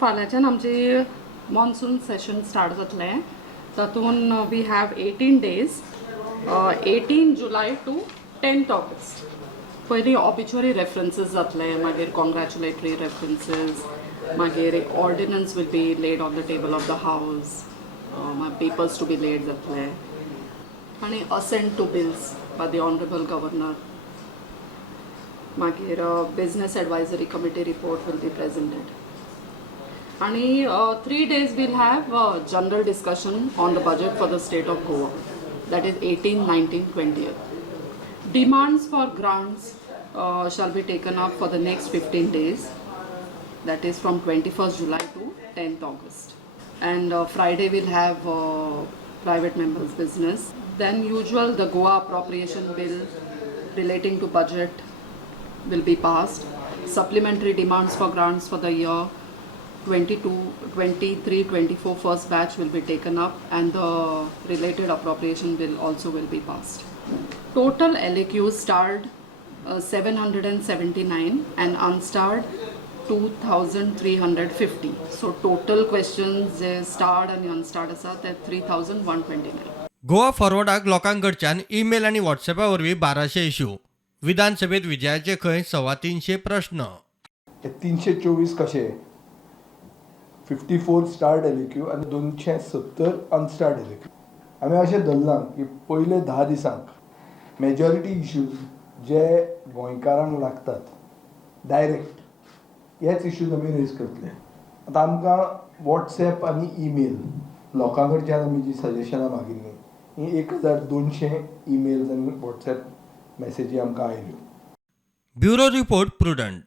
फाल्यांच्यान आमची monsoon session start जातलें. तातूंत we have 18 days, 18 July to 10th August. पयलीं ऑबिच्युरी रेफरन्सीस जातले, मागीर कॉंग्रॅच्युलेटरी रेफरन्सीस, मागीर ordinance will be laid on the table of the house, papers to be laid जातले, आनी assent to bills by the honourable governor. मागीर business advisory committee report will be presented. आणि 3 days we'll have general discussion on the budget for the state of Goa, that is 18, 19, 20th. Demands for grants shall be taken up for the next 15 days, that is from 21st July to 10th August. And Friday we'll have private members business. Then usual the Goa appropriation bill relating to budget will be passed. Supplementary demands for grants for the year 22, 23, 24 first batch will be taken up, and the related appropriation bill also will be passed. Total LAQs starred 779 and unstarred 2350. So total questions J starred आणि unstarred आसा ते 3129. Goa फॉरवर्डाक लोकांकडच्यान email आणि व्हॉट्सॲपा वरवीं 1200 issue. विधानसभेत विजयाचे खंय 350 प्रश्न. 324 कशे 54 स्टार्ड एलिक्यू आणि 270 अनस्टार्ड एलिक्यू. आमी अशें धरलां की पयले 10 दिसांक मेजॉरिटी इश्यूज जे गोंयकारांक लागतात डायरेक्ट हेच इश्यूज आमी रेज करतले. आतां आमकां वॉट्सॅप आनी ईमेल लोकां कडच्यान आमी जी सजेशनां मागिल्लीं ही 1200 ईमेल्स आनी वॉट्सॅप मेसेजी आमकां आयल्यो. Bureau report prudent.